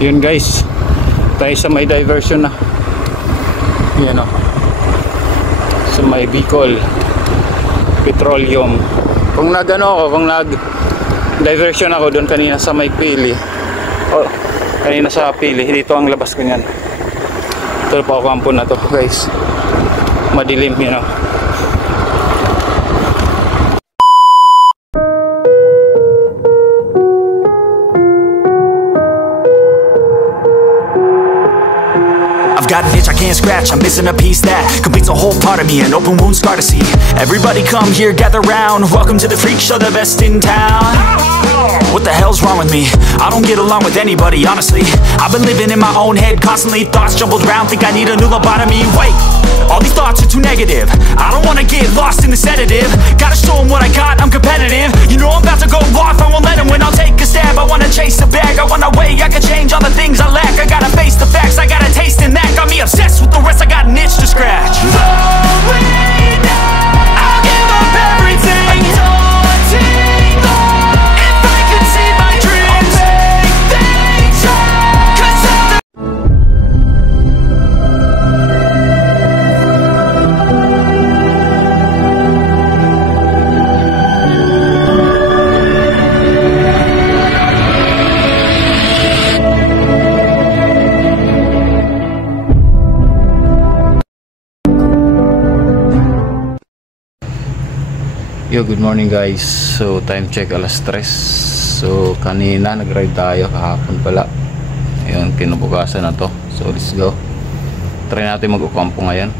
Yun guys, tayo sa may diversion na. Yan o, sa may Bicol Petroleum. Kung nag diversion ako doon kanina sa may Pili, kanina sa Pili, dito ang labas ko niyan. Ito pa kampo na to guys, madilim yun o. Got an itch I can't scratch, I'm missing a piece that completes a whole part of me, an open wound scar to see. Everybody come here, gather round, welcome to the freak show, the best in town. What the hell's wrong with me? I don't get along with anybody, honestly. I've been living in my own head constantly, thoughts jumbled around, think I need a new lobotomy. Wait, all these thoughts are too negative, I don't wanna get lost in the sedative. Gotta show them what I got, I'm competitive. You know I'm about to go off, I won't let them win, I'll take a stab. I wanna chase the bag, I wanna weigh, I can change all the things I lack. I gotta face the facts, I got a taste in that. Got me obsessed with the rest, I got an itch to scratch. I'll give up everything, daunting all. If I could see my dreams, I'll make things right. 'Cause I'm the Yo, good morning guys. So time check alas 3. So kanina nag-ride tayo, kahapon pala. Ayun, kinabukasan na to. So let's go. Try natin mag-ukampo ngayon.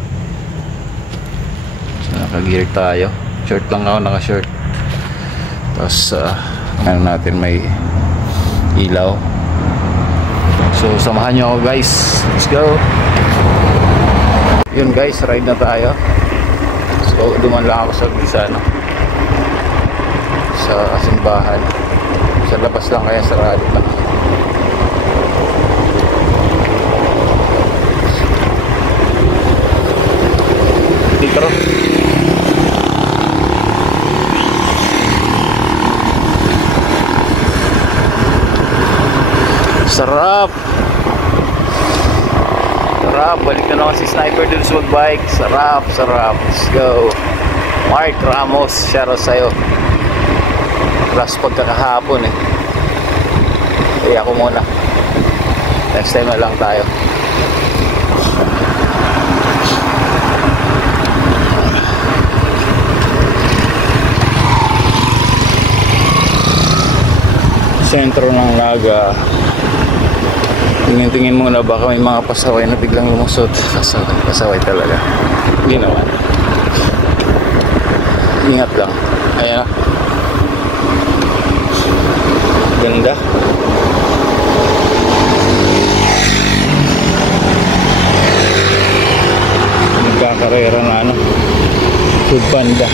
So naka-gear tayo. Short lang ako, naka-short. Tapos ano natin, may ilaw. So samahan nyo ako guys. Let's go. Yun guys, ride na tayo. So duman lang ako sa bisa, no? Sa simbahan, sa labas lang, kaya sarado lang. Dito sarap, balik na naman si Sniper dun sa magbike. Sarap. Let's go. Mark Ramos, shoutout sa'yo. Plus pagkakahapon ako muna, next time na lang tayo. Sentro ng Naga. Tingin muna, baka may mga pasaway na biglang lumusot. Pasaway talaga. Hindi naman, ingat lang. Ayan, ganda. Nagkakarera na food panda.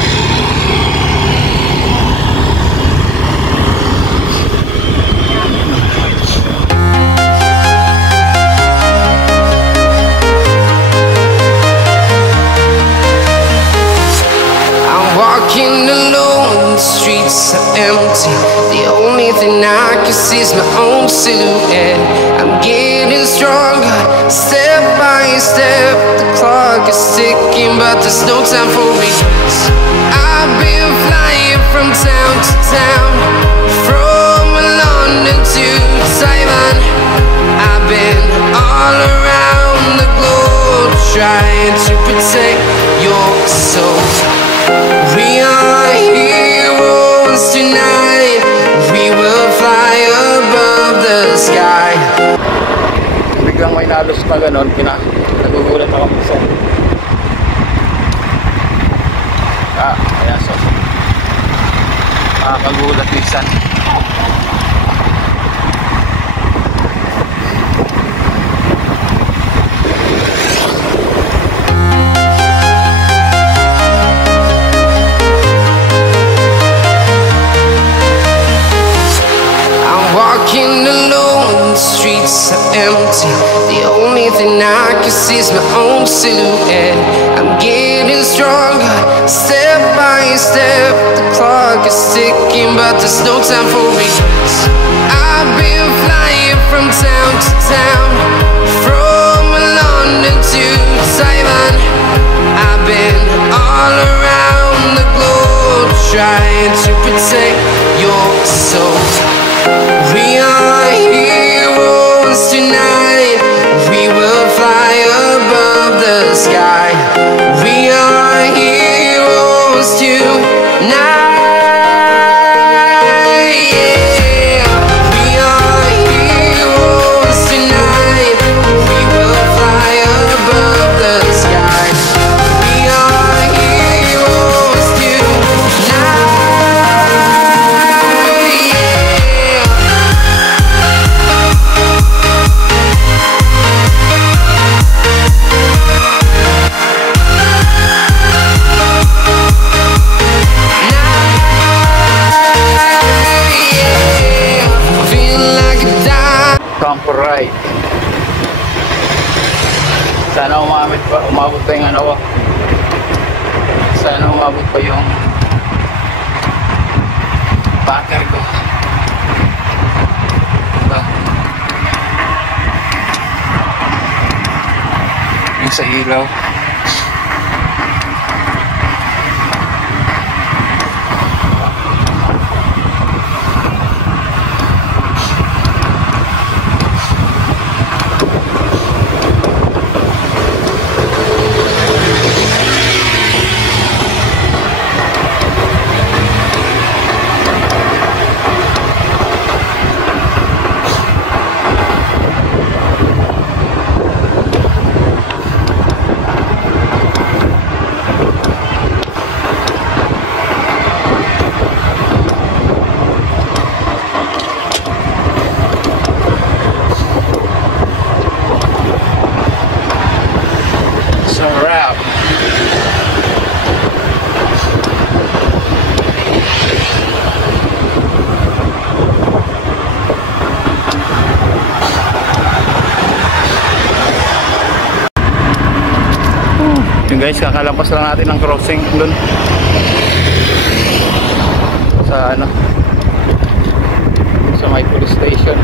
Walking alone, the streets are empty. The only thing I can see is my own silhouette. I'm getting stronger, step by step. The clock is ticking, but there's no time for regrets. I've been flying from town to town, from London to Taiwan. I've been all around the globe, trying to protect your soul. We are heroes tonight. We will fly above the sky. Biglang may nalos na ganon, nagugulat ako minsan. Ayan, so kagulat minsan. Walking alone, the streets are empty. The only thing I can see is my own silhouette. I'm getting stronger, step by step. The clock is ticking, but there's no time for regrets. I've been flying from town to town, from London to Taiwan. I've been all around the globe trying to protect your soul. We are heroes tonight. We will fly above the sky. We are heroes tonight. Camper ride. Sana umabot pa yung ano ko. Sana umabot pa yung backer ko. Ito. Yung sa ilaw. Yung guys, kakalampas lang natin ng crossing dun sa ano, sa may police station.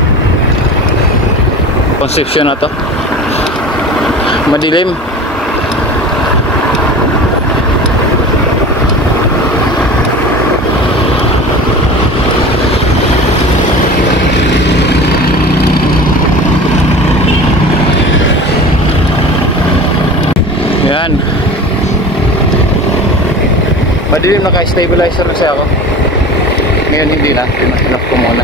Conception na to, madilim. Yan, madilim, naka-stabilizer kasi ako. Ngayon hindi na, enough ko muna.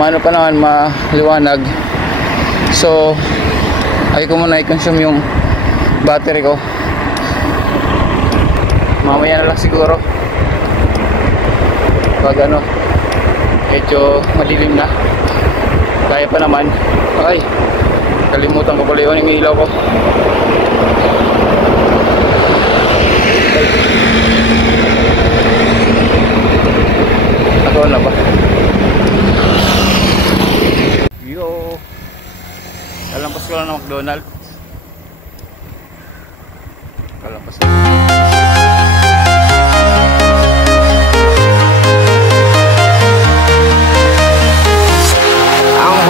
Maano pa naman, maliwanag. So ay ko muna i-consume yung battery ko. Mamaya na lang siguro pag ano, medyo madilim na. Kaya pa naman. Ay, kalimutan ko pala yung ilaw ko. Ako na ba? Yo, kalampas ko lang ng McDonald's. Kalampas ko.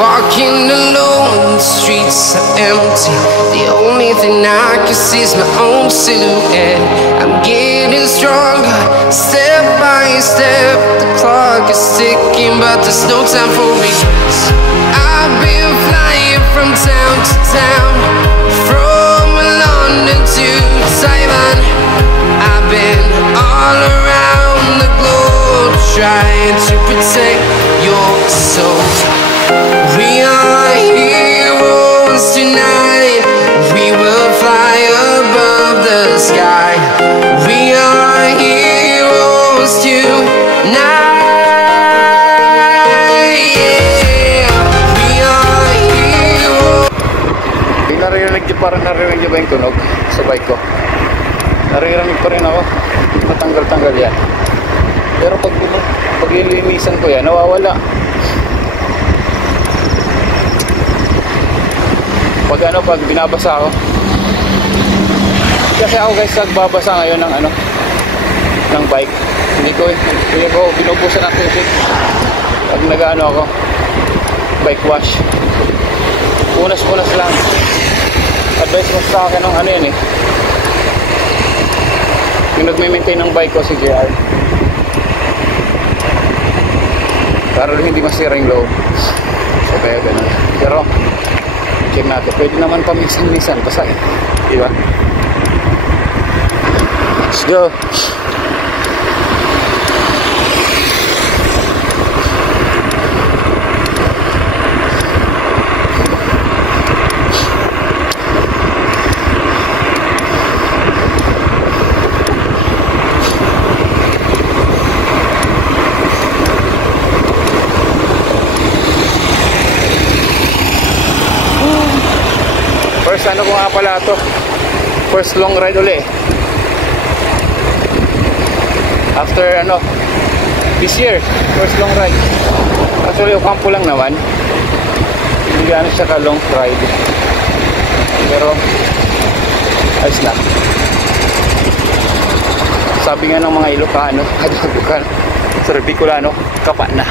Walking alone, the streets are empty. The only thing I can see is my own silhouette. I'm getting stronger, step by step. The clock is ticking, but there's no time for regrets. I've been flying from town to town, from London to Taiwan. I've been all around the globe trying to protect your soul. We are heroes tonight. We will fly above the sky. We are heroes tonight. Yeah, we are heroes. Parang narinig niyo ba yung tunog sa bike ko? Narinig pa rin ako. Matanggal-tanggal yan. Pero pag ilinisan ko yan, nawawala. Pag binabasa ako, kasi ako guys nagbabasa ngayon ng ng bike. Hindi ko binubusan ng tubig pag nag-ano ako, bike wash. Unas lang. Advice mo sa akin ng ano yan eh, yung nagme-maintain ng bike ko si JR, para rin hindi masira yung loob. So kaya ganun. Pero check natin, pwede naman paminsan-minsan pasahin, diba? Let's go. First ano ko nga pala to, first long ride uli after ano, this year, first long ride. Actually Ocampo lang naman, hindi ano siya ka long ride, pero ayos na. Sabi nga ng mga Ilocano, sorry, Bicolano, kapa na.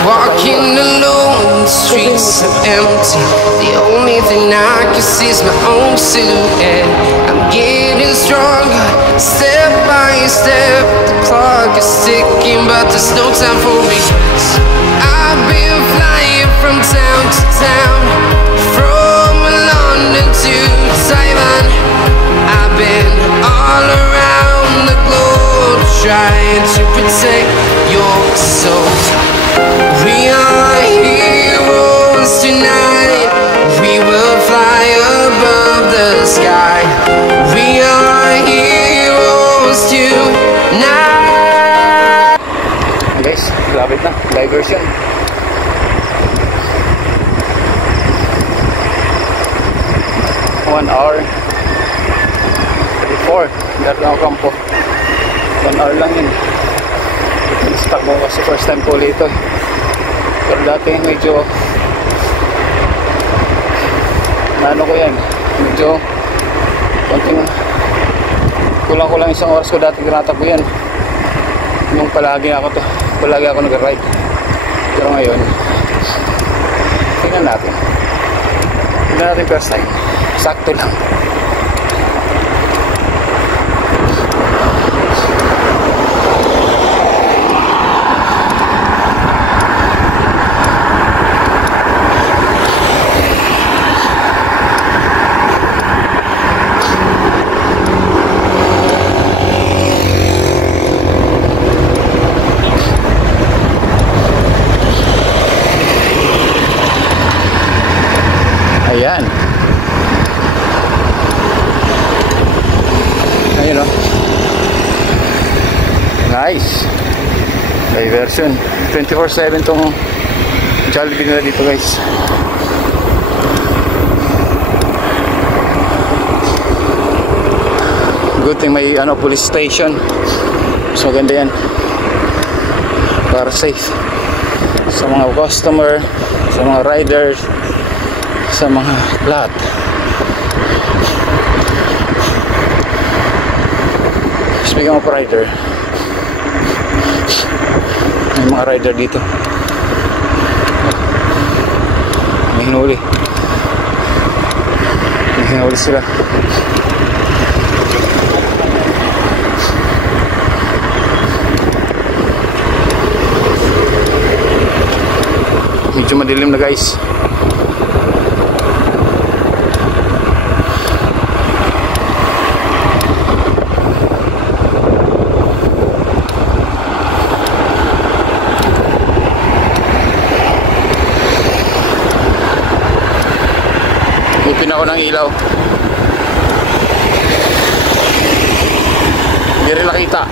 Walking alone, the streets are empty. The only thing I can see is my own silhouette. I'm getting stronger, step by step. The clock is ticking, but there's no time for regrets. I've been flying from town to town, from London to Taiwan. I've been all around the globe, trying to protect your soul. We are heroes tonight. We will fly above the sky. We are heroes tonight. Guys, lapit na, diversion. One hour 34. Dahil lang ako kampo. 1 hour lang yun. Stuck mo kasi first time ko ulit ito. Pero dati medyo ano ko yan, medyo konting kulang-kulang isang oras ko dati tinatakbo yan nung palagi ako nag-ride. Pero ngayon tingnan natin first time, sakto lang. Ayan. Ayun o. Nice. Diversion. 24/7 tong Jollibee nila dito guys. Good thing may ano, police station. So maganda yan. Para safe. Sa mga customer, sa mga riders, sa mga lahat. Speaking of rider, may mga rider dito. May hinuli sila. Medyo madilim na guys. Ipin ako ng ilaw. Hindi rin nakita.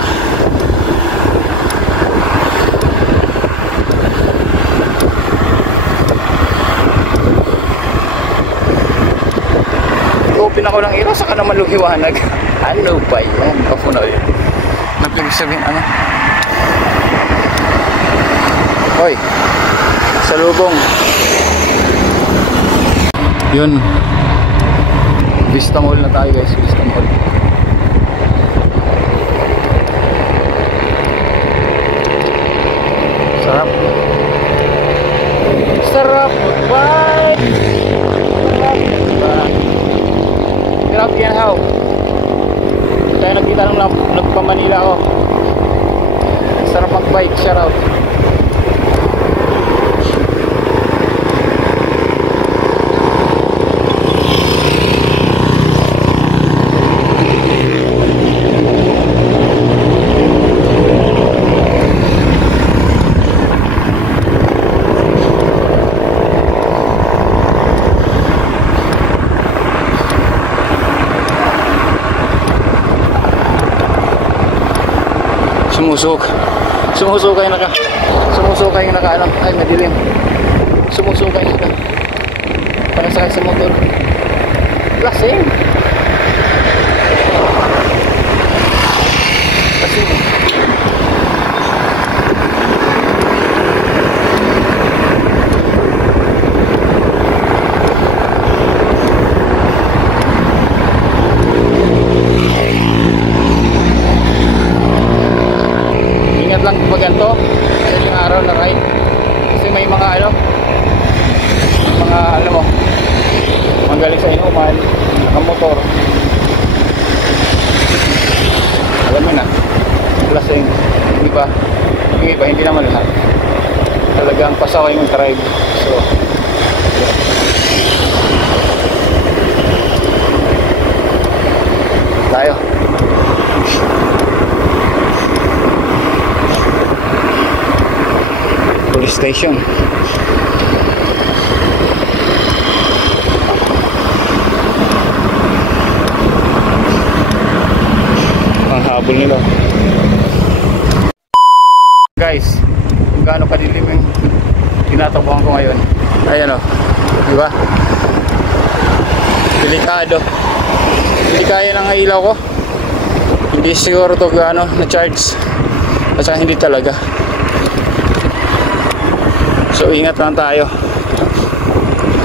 Ipin ako ng ilaw, saka naman lumiwanag. Ano ba yan? Papunaw yun. Nagpibig sabihin ano? Hoy, Salubong. Yun. Vista Mall na tayo guys. Vista Mall. Sarap. Sarap. Bye. Sarap yan how. Tayo nagkita nung nagpa-Manila ako. Sarap mag-bike. Shout out. Sumusukay na ka ano, ay madilim. Sumusukay na ka. Panasakay sa motor. Lasing. Lasing. Ingat lang pag ganito. Yung araw na ride kasi may mga ano, mga alam mo, magaling sa inuman, nakamotor, alam mo na, lasing, yung iba hindi naman lahat, talagang pasaway yung drive. So tayo police station. Ang habol nila guys, kung gaano kadilim yung tinatakbuhan ko ngayon. Ayan o, diba? Delikado. Hindi kaya ng ilaw ko. Hindi siguro to gaano na charge at saka hindi talaga. So ingat lang tayo.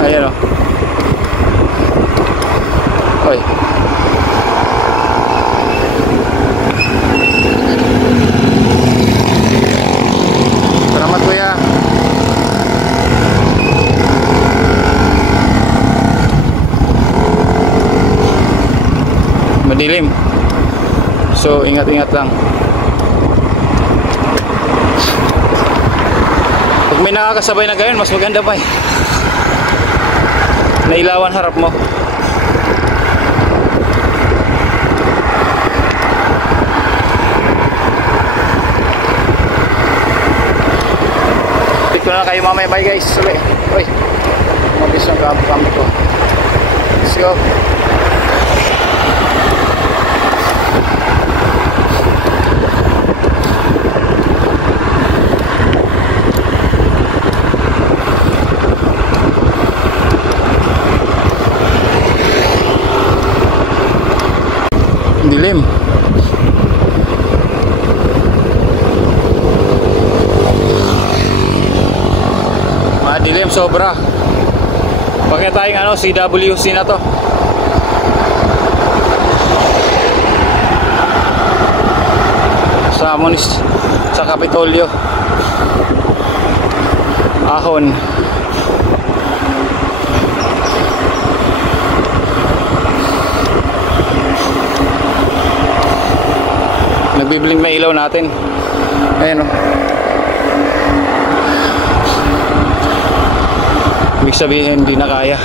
Ayan o. Oy. Salamat kuya. Madilim. So ingat-ingat lang. May nakakasabay na gayon, mas maganda pa eh. Nailawan harap mo. Tik ko na kayo mamaya. Bye guys. Uy, mabis ang kami ko. Let's go. Dilim. Madilim sobra. Bakit tayong ano, CWC na to. Sa Kapitolyo. Ahon. Nagbiblink na ilaw natin. Ayan o. Ibig sabihin hindi na kaya.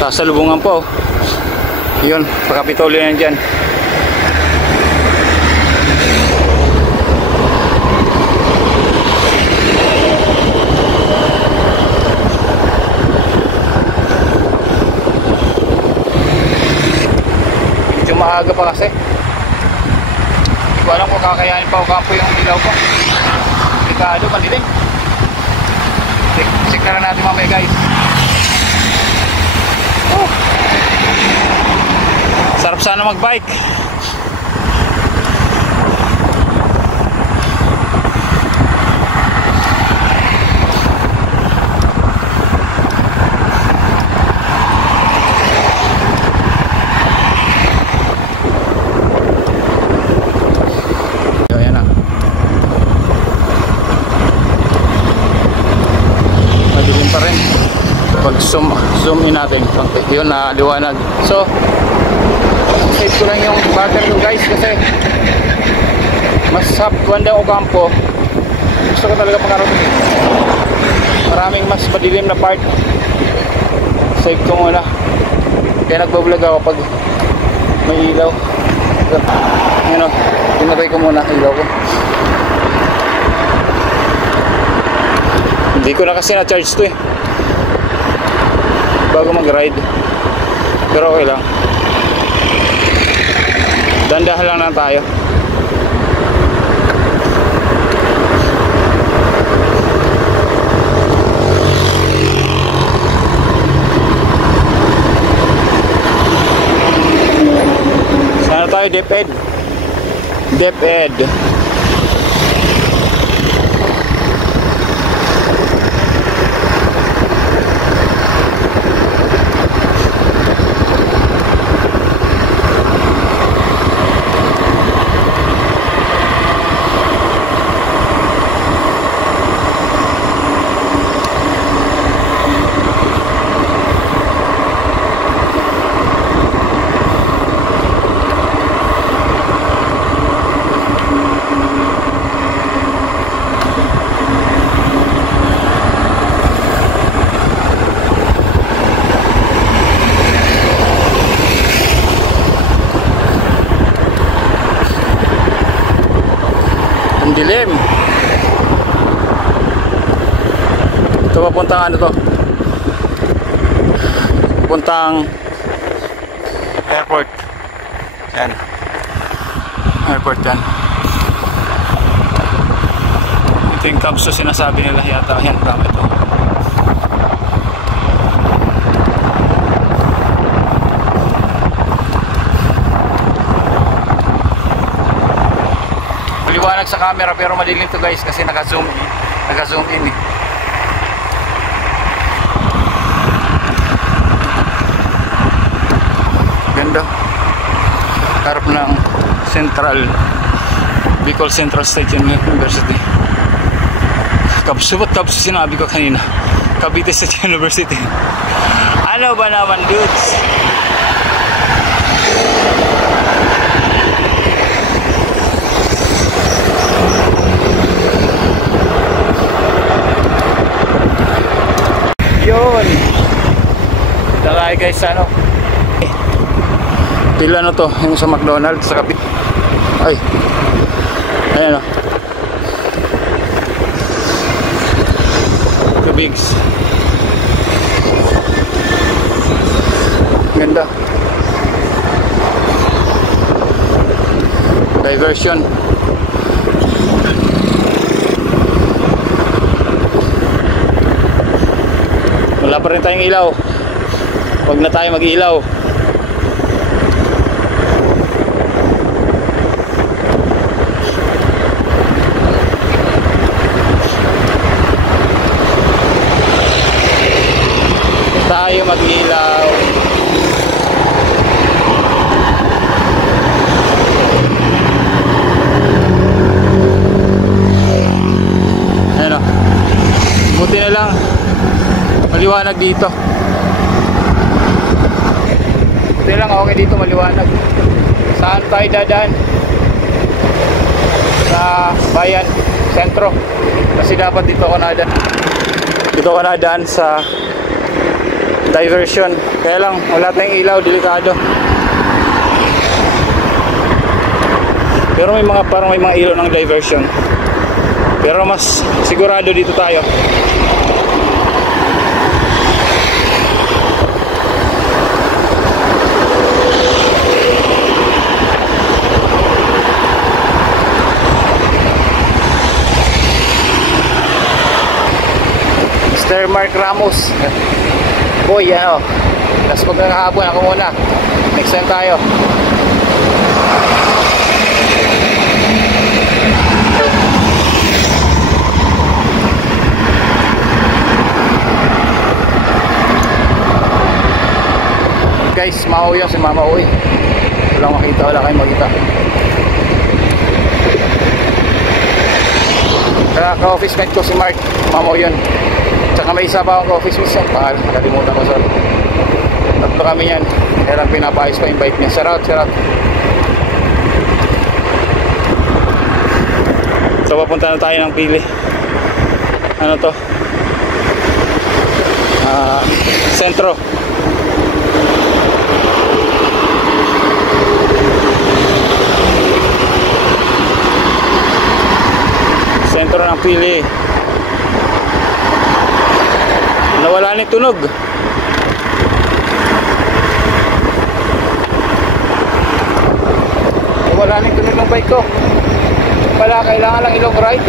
Sasalubungan po. Yun, sa Kapitolyo yan dyan. Maaga pa kasi. Hindi ko alam kung kakayanin pa o kapo yung ilaw ko. Delikado, madilim. Check na lang natin mamaya guys. Sarap sana magbike. Ayan na. Madilim pa rin. Pag zoom in natin, yun na liwanag. So save ko lang yung battery ko guys kasi mas Juan de Ocampo gusto ko talaga makarating. Maraming mas madilim na part. Save ko muna. Kaya nagbablog ako pag may ilaw. Yun o, pinatay ko muna ilaw ko. Hindi ko na kasi na-charge to eh bago mag-ride, pero okay lang. Dandahan lang na tayo. Sana tayo DepEd. DepEd. Dilim. Ito papuntang ano to? Puntang airport. Yan. Airport yan. Ito yung camps to sinasabi nila yata. Yan, tama ito. Maliwanag sa camera pero madilim to guys kasi naka-zoom in eh. Ganda. Harap ng Bicol Central State University. Ba't Kapso sinabi ko kanina? Cavite State University. Ano ba naman dudes? Yun. Dalay guys sa ano. Pila na to yung sa McDonald's sa kapit. Ay. Ayan o. The Bigs. Ganda. Diversion. Wala pa rin tayong ilaw. Huwag na tayo mag-ilaw. Tayo mag-ilaw. Ayan o. Buti na lang maliwanag dito. Buti lang okay dito maliwanag. Saan tayo dadaan? Sa bayan, sentro. Kasi dapat dito ako nadaan. Dito ako nadaan sa diversion. Kaya lang wala tayong ilaw, delikado. Pero may mga parang may mga ilaw ng diversion. Pero mas sigurado dito tayo. Mark Ramos. Boy, ano, last pagkakahapon ako muna. Next time tayo. Guys, Mao yun, si Mama Uy. Wala makita, wala kayong makita. Kaya ka-office mate ko si Mark, Mama Uy yun. Tsaka may isa pa akong ka-office mate, pangalan, nakalimutan ko, sorry. Tatlo kami yan, kaya lang pinapayos pa invite niya. Shout out, shout out. So papunta na tayo ng Pili. Ano to? Sentro. Sentro ng Pili. Nawala ni tunog. Nawala ni tunog ng bike ko. Wala, kailangan lang ilong ride.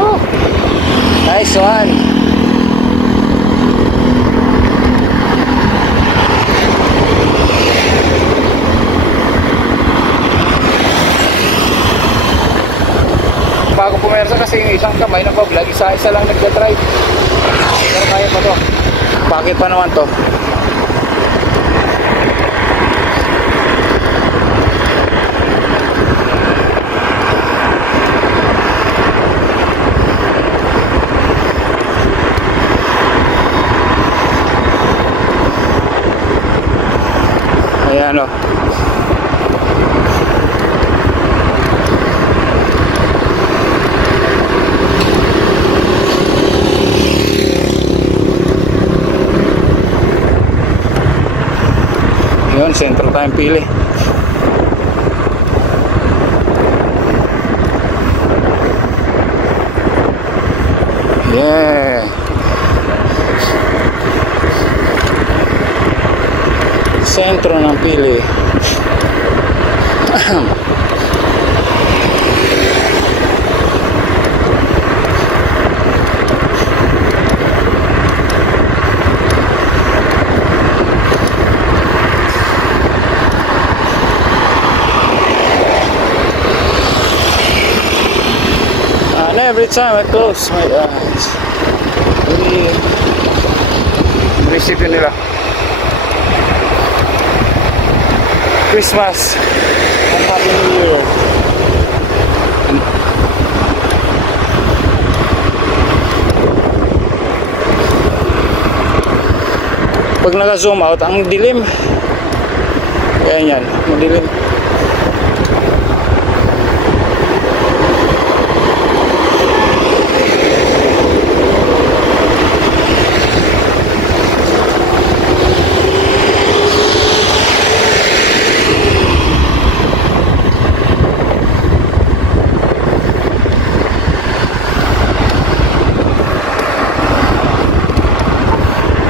Oh, nice one. Bago pumersa kasi yung isang kamay nagbablog, isa-isa lang nagda-drive. Pero kaya pa to. Bakit pa naman to? Ayan o. Yun, sentro tayong Pili. Yeah. Sentro ng Pili. And every time I close my eyes, receive yun nila. Christmas and Happy New Year. Pag naka-zoom out, ang dilim. Kaya yan, madilim.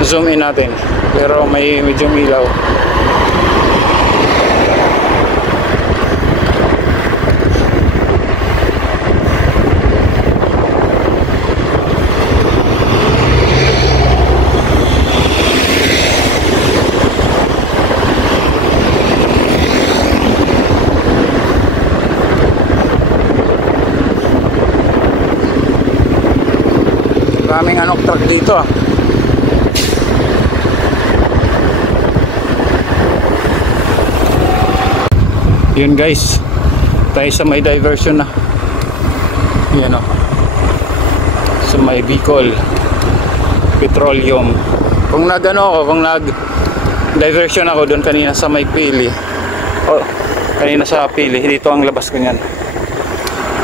Zoom in natin, pero may medyo ilaw. Maraming anok truck dito ah. Yun guys, tayo sa may diversion na. Yan o, sa may Bicol Petroleum. Kung nag diversion ako doon kanina sa may Pili, kanina sa Pili, dito ang labas ko nyan.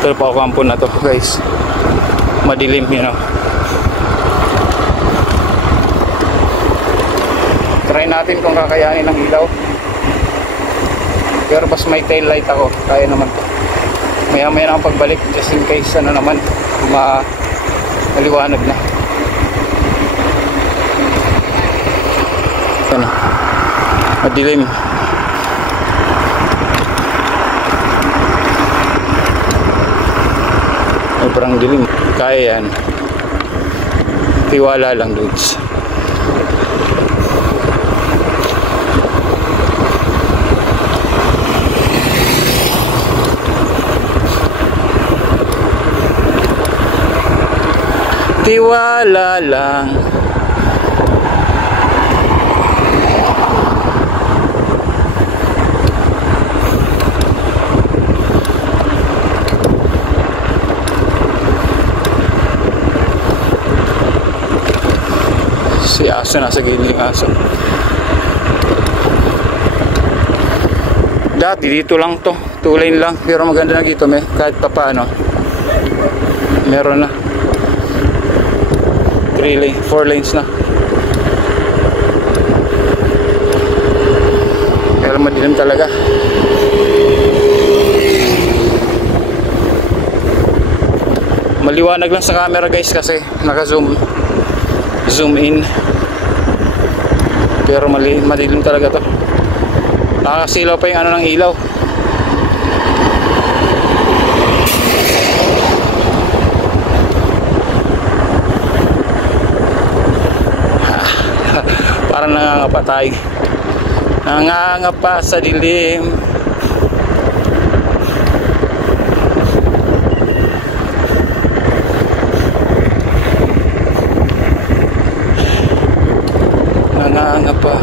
Ito pa kampo na to guys, madilim yun o. Try natin kung kakayanin ng ilaw. Pero pas may tail light ako, kaya naman to. Maya na akong pagbalik just in case ano naman, maliwanag na. Ano, madilim. Ay, parang dilim. Kaya yan. Tiwala lang, dudes. Tiwala lang. Si aso, nasa gilid yung aso. Dati dito lang to, 2 lane lang, pero maganda na dito, may kahit pa paano meron na 3 lane, 4 lanes na. Pero madilim talaga. Maliwanag lang sa camera guys kasi naka-zoom in, pero madilim talaga to. Nakakasilaw pa yung ano ng ilaw. Parang nangangapa tayo, nangangapa sa dilim. Nangangapa.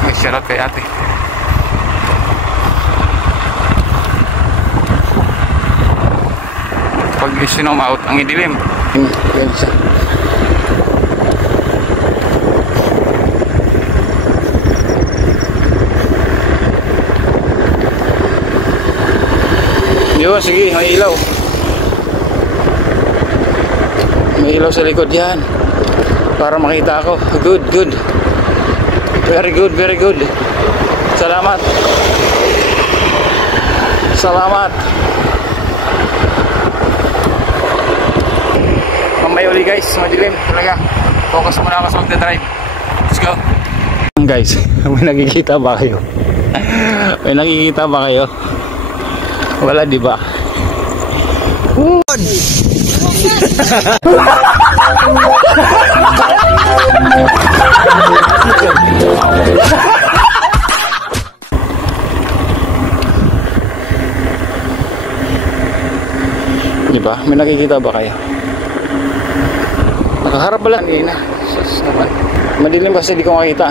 May shoutout kay ate. Pag isinom out ang idilim, yan siya. Yun, sige, may ilaw. May ilaw sa likod yan, para makita ako. Good, good. Very good, very good. Salamat. Salamat. Mamaya uli guys, madilim talaga. Focus muna ako sa magdadrive. Let's go. Guys, may nakikita ba kayo? May nakikita ba kayo? Wala, di ba? Di ba? May nakikita ba kayo? Nakaharap pala kanina. Sus naman. Madilim kasi di ko makita.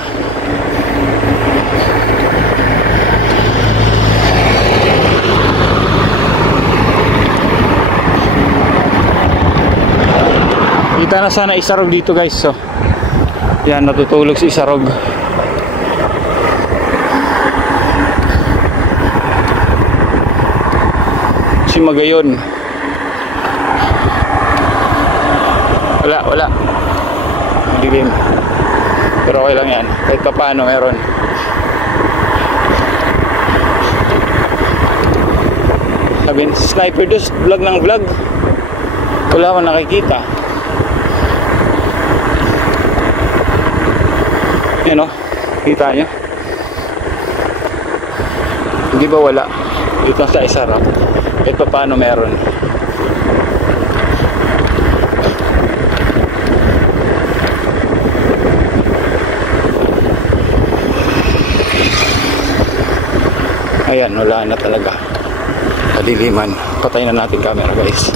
Kita na sana isarog dito guys. So, yan, natutulog si isarog. Si Magayon. Wala. Dilim. Pero okay lang yan. Kahit pa paano meron. Sabihin, sniper dos, vlog ng vlog. Wala akong nakikita. Yan o, kita nyo. Hindi ba wala? Dito sa isarap. Kahit pa paano meron. Ayan, wala na talaga. Kadiliman. Patayin na natin camera guys.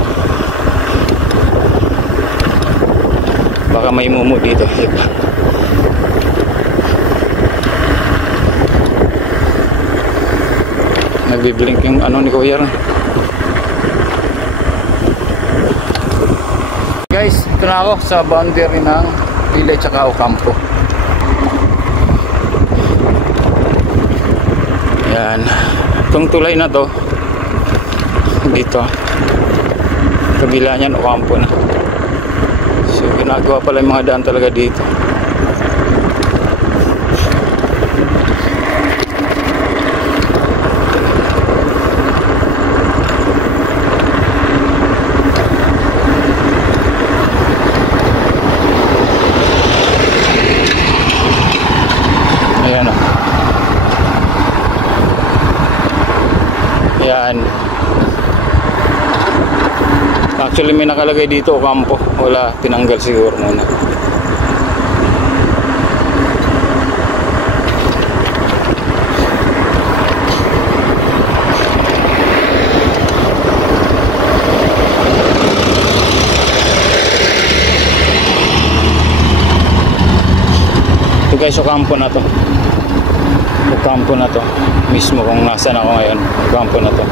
Baka may mumu dito. Nagbiblink yung ano ni Kuya ron. Guys, ito na ako sa boundary ng Lilay tsaka Ocampo. Yan. Itong tulay na to dito, kabila niyan Ocampo na. So ginagawa pala yung mga daan talaga dito. Ayan o. Yan. Actually may nakalagay dito Ocampo, wala, tinanggal siguro muna. Ito guys, Ocampo na to. Ocampo na to mismo, kung nasaan ako ngayon. Ocampo na to.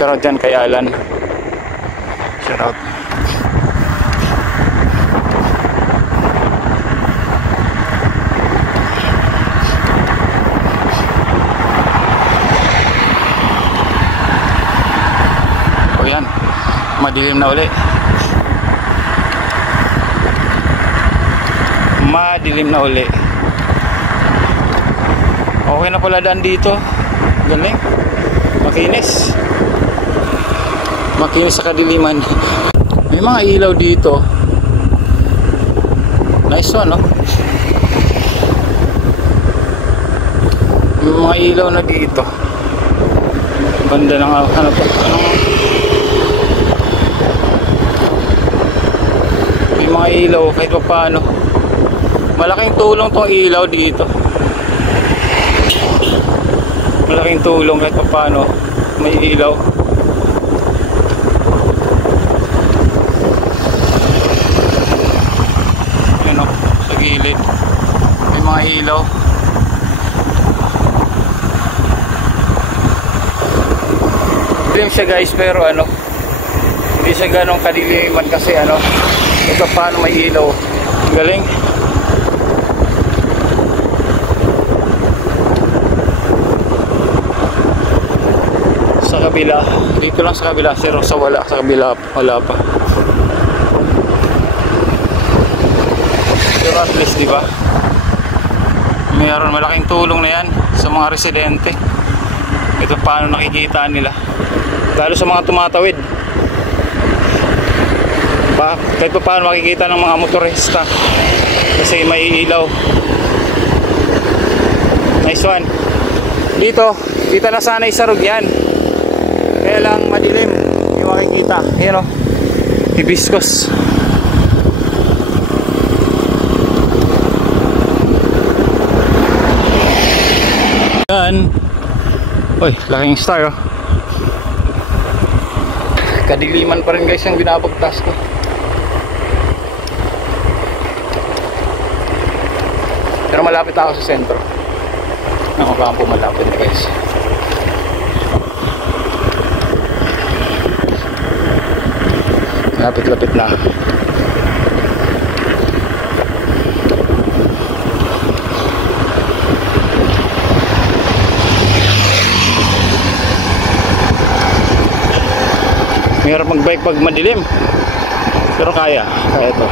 Shoutout dyan kay Alan. Shoutout. O yan, madilim na uli. Madilim na uli. Okay na pala daan dito. Galing. Makinis. Makinis sa kadiliman. May mga ilaw dito. Nice one, no? May mga ilaw na dito. Banda ng ano to? May mga ilaw kahit pa paano. Malaking tulong tong ilaw dito. Malaking tulong kahit pa paano. May ilaw. Gilid may mga ilaw. Dilim siya guys, pero ano, hindi siya ganong kadiliman kasi ano, ito paano may ilaw. Galing. Sa kabila, dito lang sa kabila, pero sa wala, sa kabila wala pa. Pero at least, di ba? Mayroon malaking tulong na yan sa mga residente. Ito paano nakikita nila. Lalo sa mga tumatawid. Kahit pa paano makikita ng mga motorista. Kasi may ilaw. Nice one. Dito, kita na sana isarog yan. Kaya lang madilim. Hindi makikita. Ayan o. Hibiscus. Yan. Uy, laking star oh. Kadiliman pa rin guys yung binabagtas ko. Pero malapit ako sa sentro. Ang Ocampo malapit na guys. Lapit-lapit na. Mahirap mag-bike pag madilim. Pero kaya ito.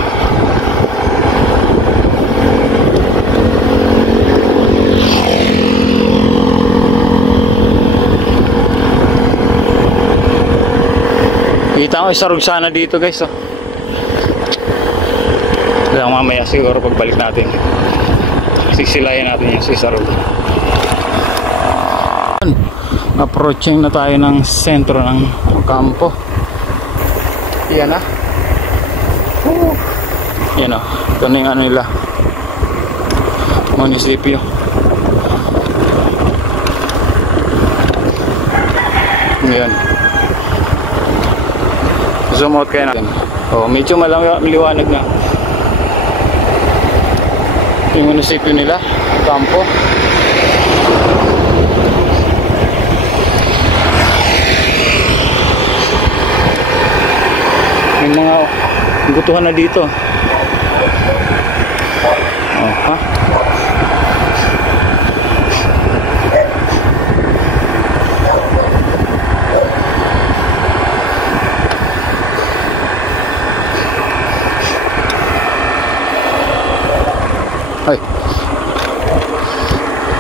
Kita ko isarog sana dito guys oh. Kaya mamaya siguro pagbalik natin sisilayan natin yung sisarog. Approaching na tayo ng sentro ng Ocampo. Yan na. Yan o. Ito na yung ano nila, munisipyo. Yan. Zoom out kayo natin. Medyo maliwanag na yung munisipyo nila, Ocampo. May mga gutuhan na dito. Ha?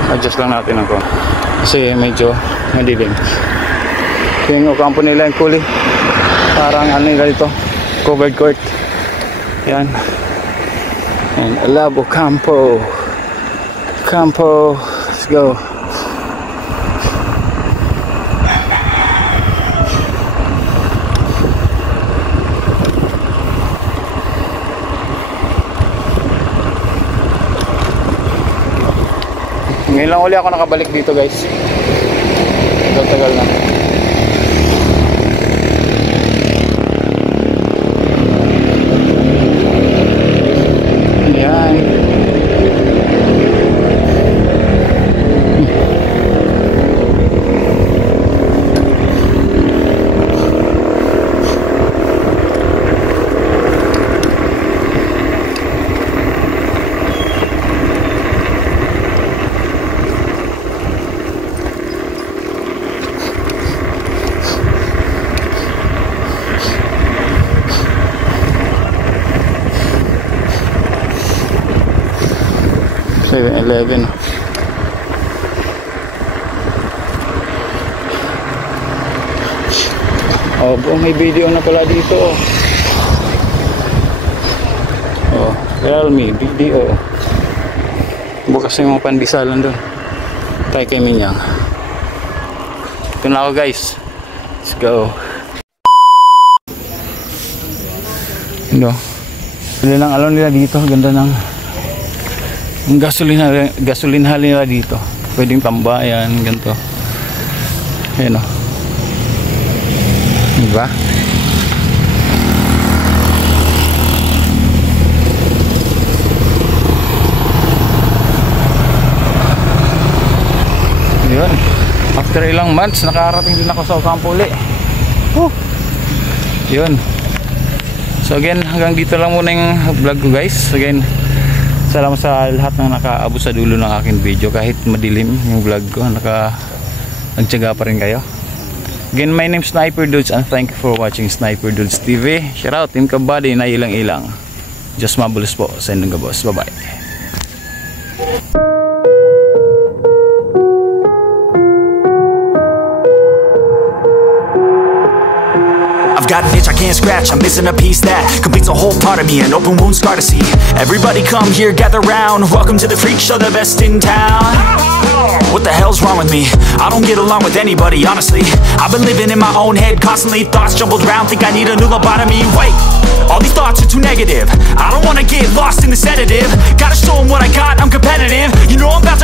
Adjust lang natin ako. Kasi medyo madilim. Yung Ocampo nila yung kuli. Parang ano nila dito. Covered court. Yan. And I love Ocampo. Ocampo. Let's go. Ngayon lang uli ako nakabalik dito guys. Tagal na. Ayan. Eleven. Oh, may video na pala dito. Oh, Realme video. Bukas yung mga pandisalan doon. Tayo kay Minyang. Ito na ako guys. Let's go. Ano? Pwede lang alam nila dito. Ganda ng gasolina nila dito. Pwedeng tambayan, ganito. Ayan o. Diba? Yun. After ilang months, nakarating din ako sa Ocampo uli. Yun. So again, hanggang dito lang muna yung vlog ko guys. Again, salamat sa lahat ng nakaabot sa dulo ng aking video. Kahit madilim yung vlog ko, nagtyaga pa rin kayo. Again, my name is Sniper Dudes and thank you for watching Sniper Dudes TV. Shout out Team Kabady na ilang-ilang. Just mabulos po sa inyong gabos. Bye-bye. Got an itch I can't scratch, I'm missing a piece that completes a whole part of me, an open wound scar to see. Everybody come here, gather round. Welcome to the freak show, the best in town. What the hell's wrong with me? I don't get along with anybody, honestly. I've been living in my own head constantly. Thoughts jumbled around, think I need a new lobotomy. Wait, all these thoughts are too negative. I don't wanna get lost in the sedative. Gotta show them what I got, I'm competitive. You know I'm about